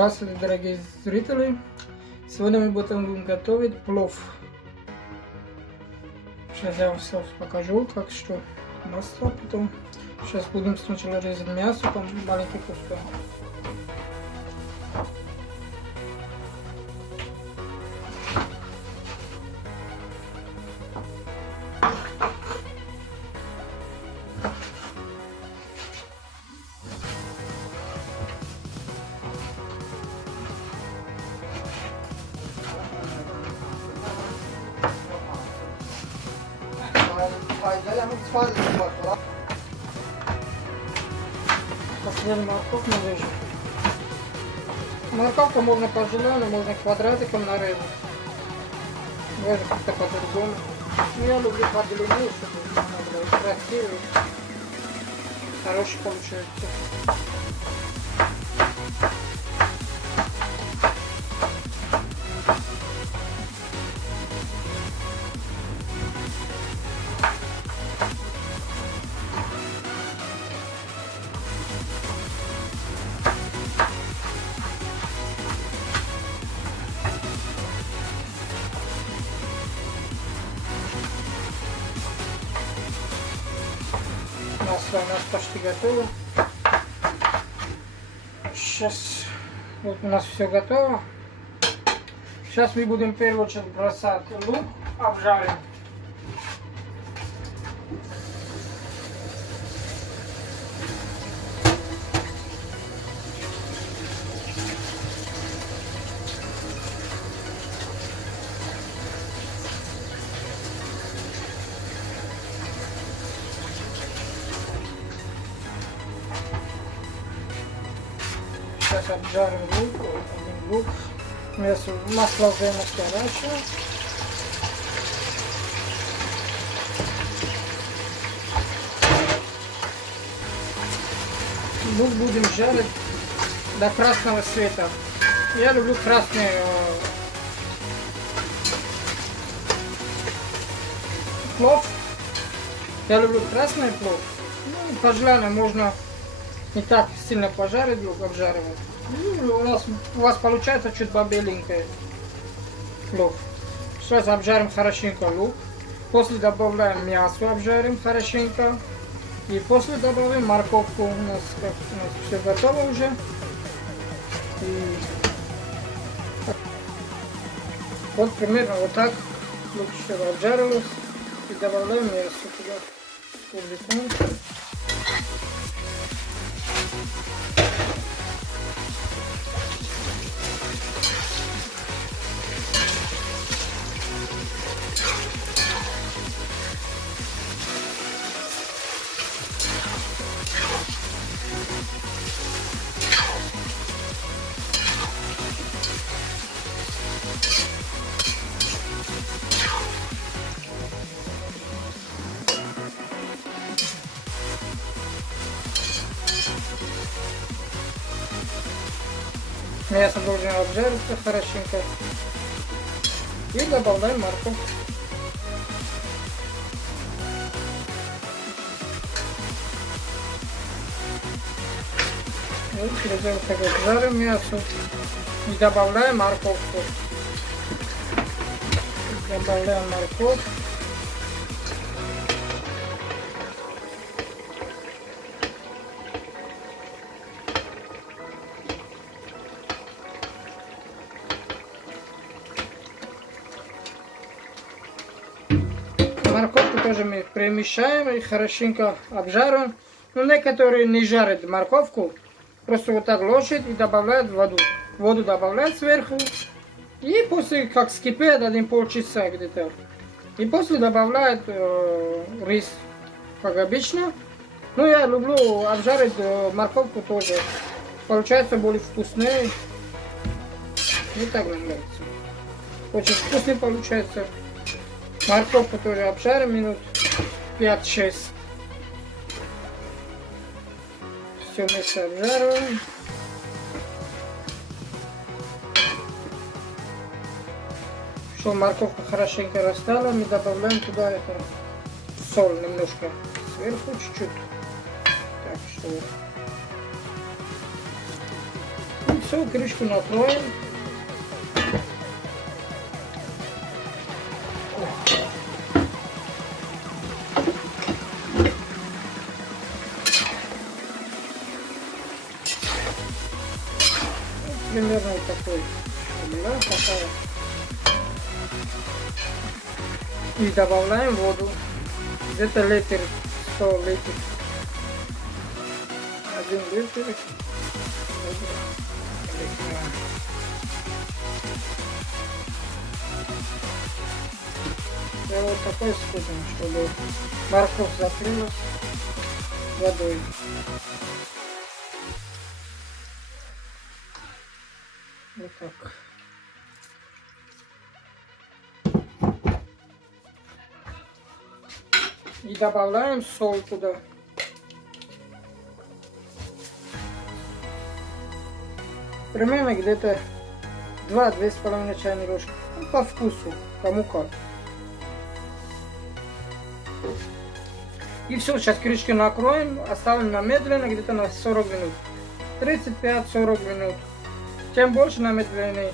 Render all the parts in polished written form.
Здравствуйте, дорогие зрители! Сегодня мы будем готовить плов. Сейчас я вам все покажу, как что масло, потом сейчас будем сначала резать мясо, там маленькие куски. Последний морковку нарежем. Морковку можно по-зеленому, можно квадратиком нарезать. Можно как-то по-другому. Но я люблю по длине, чтобы она была красивая. Хороший получается. Масло у нас почти готово. Сейчас вот у нас все готово. Сейчас мы будем в первую очередь бросать лук, обжарим. Сейчас обжарим лук, масло уже настоящее. Лук будем жарить до красного цвета. Я люблю красный плов. Я люблю красный плов. Ну, по желанию можно не так сильно пожарить лук, обжаривать. У вас получается чуть побеленькое плов. Сейчас обжарим хорошенько лук. После добавляем мясо, обжарим хорошенько. И после добавим морковку. У нас все готово уже. И вот примерно вот так лук все обжарилось. И добавляем мясо туда. Мясо должно обжариться хорошенько. И добавляем морковь. Вот перейдем к жарим мясо. И добавляем морковку. Добавляем морковь. Морковку тоже мы перемешаем и хорошенько обжарим. Но некоторые не жарят морковку, просто вот так ложат и добавляют воду. Воду добавляют сверху. И после как вскипит, 1 полчаса где-то. И после добавляют рис, как обычно. Но я люблю обжарить морковку тоже. Получается более вкусный. Не так мне нравится. Очень вкусный получается. Морковку тоже обжарим минут 5-6. Все вместе обжариваем. Что морковка хорошенько растала, мы добавляем туда соль немножко сверху чуть-чуть. Так что Все, крышку накроем. Примерно вот такой шумера такая. И добавляем воду. Где-то литр, 100 литров. 1 литр. И вот такой скудный, чтобы морковь закрылась водой. Вот так. И добавляем соль туда. Примерно где-то 2-2,5 чайной ложки. Ну, по вкусу, кому как. И все, сейчас крышки накроем, оставим на медленно где-то на 40 минут. 35-40 минут. Чем больше на медленный,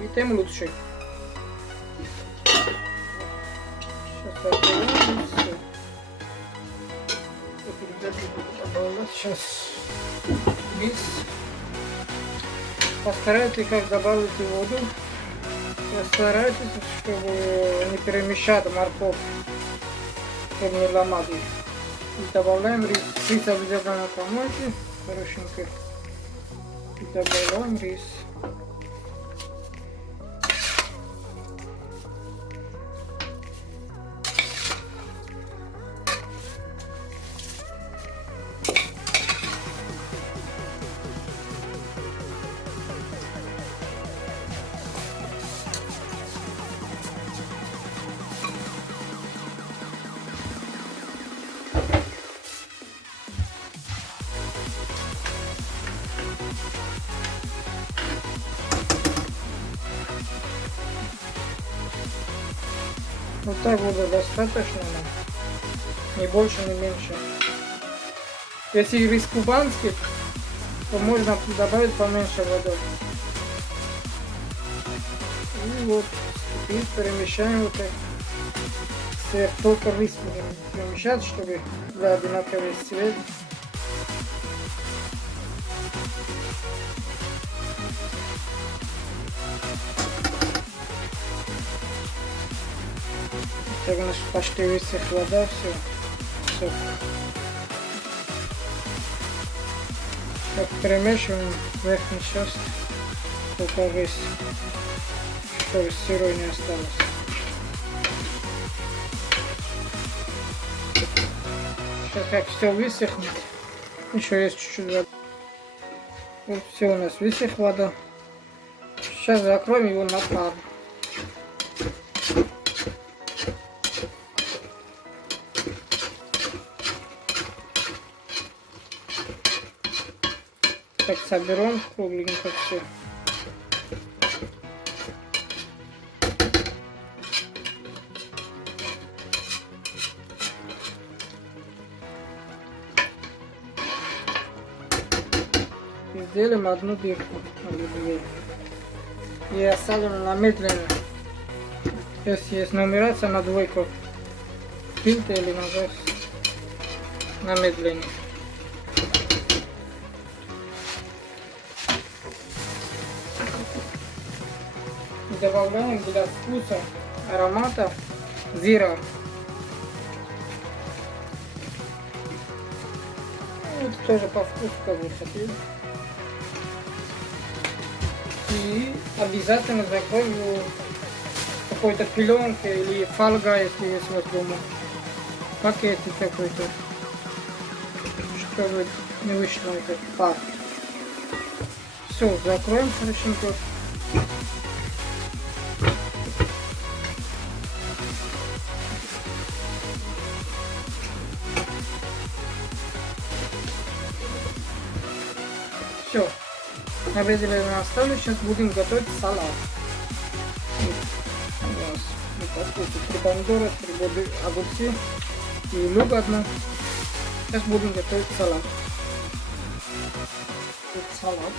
и тем лучше. Сейчас откроем. Сейчас рис. Постарайтесь, как добавить воду. Постарайтесь, чтобы не перемешать морковь, чтобы не ломать их. И добавляем рис. Рис обязательно помойте хорошенько. И добавляем рис. Вот так будет достаточно, ни больше, ни меньше. Если рис кубанский, то можно добавить поменьше воды. И вот теперь перемешаем вот так. Только рис будем перемешать, чтобы для одинаковый цвет. Так у нас почти высохла вода, все. Так, перемешиваем верхнюю часть, только рис, чтобы сырой не осталось. Сейчас как все высохнет, еще есть чуть-чуть воды. Вот все у нас высохла вода. Сейчас закроем его на пару. Так, соберем кругленько все. И сделаем одну дырку, и оставим на медленно. Если есть нумерация на двойку, тильта или назад, на медленно. Добавляем для вкуса, аромата зира. Это тоже по вкусу, как вы хотите. И обязательно закроем его какой-то пеленкой или фольга, если есть у вас дома. Пакетик какой-то, чтобы не вышло этот пар. Все, закроем хорошенько. Все, на безделение оставлю, сейчас будем готовить салат. У нас 3 помидора, 3 огурцы и лук одна. Сейчас будем готовить салат. Тут салат.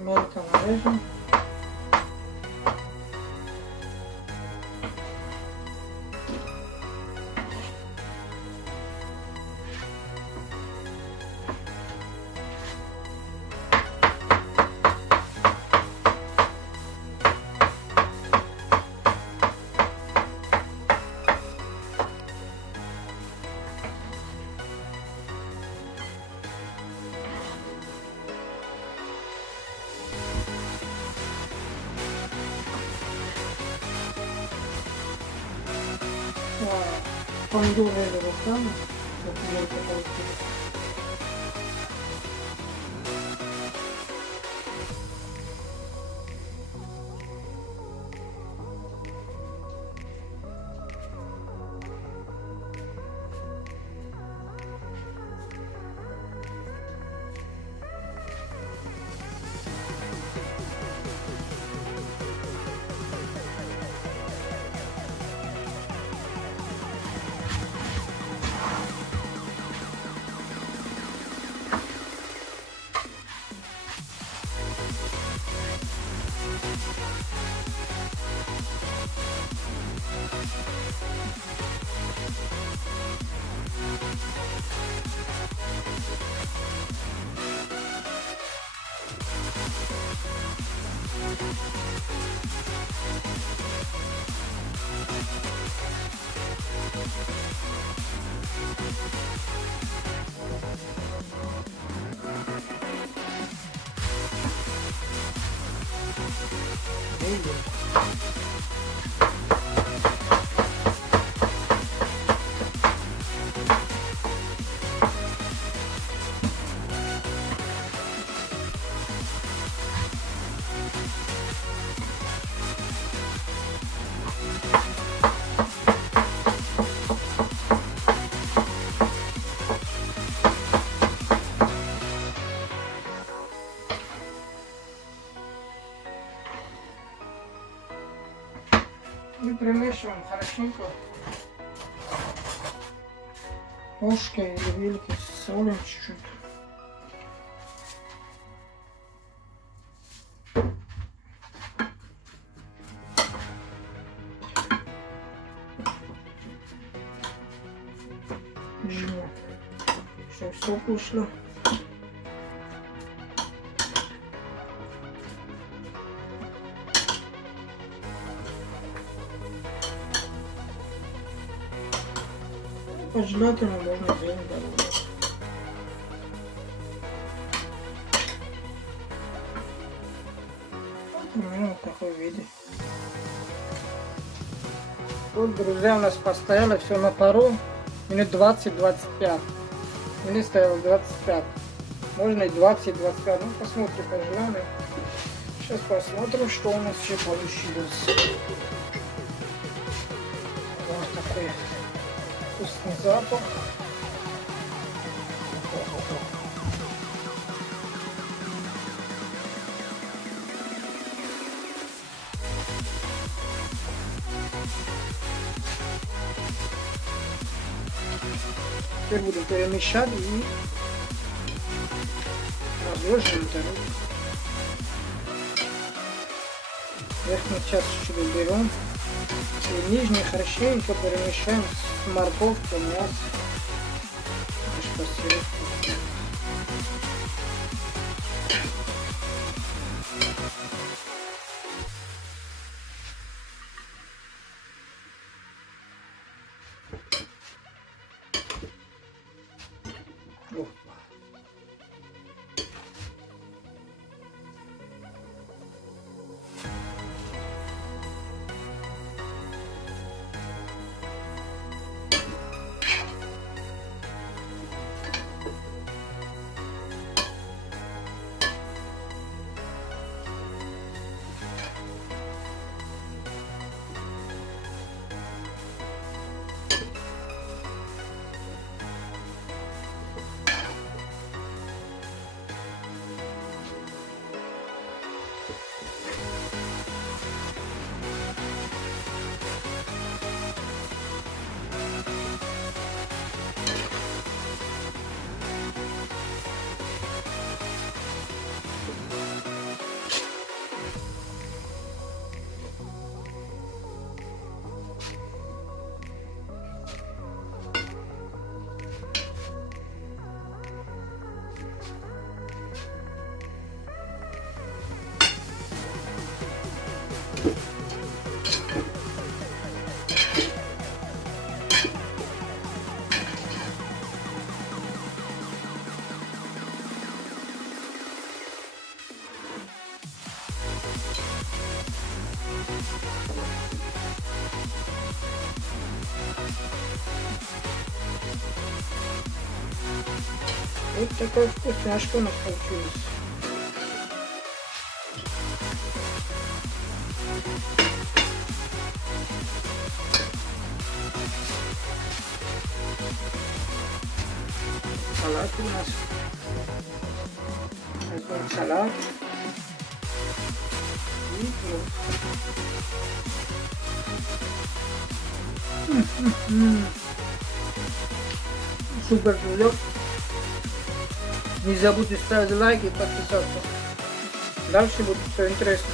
Мелко нарежем. Помидоры руками, вот мелко получилось. И примешиваем хорошенько ложкой или вилкой, солим чуть-чуть. Жму, чтобы сок ушло. Желательно можно зелень добавить. Вот в такой виде. Вот, друзья, у нас постояло все на пару минут 20-25. Или стояло 25. Можно и 20-25. Ну, посмотрим по желанию. Сейчас посмотрим, что у нас еще получилось. Вот такой вкусный запах. Теперь буду перемешать и разложим это. Верхнюю часть чуть-чуть уберем. И нижний хорошенько перемешаем с морковкой, мясом. Вот такая вкусняшка у нас получилась. Салат у нас. Возьмем салат. И супер друзья. Не забудьте ставить лайки и подписаться. Дальше будет все интересно.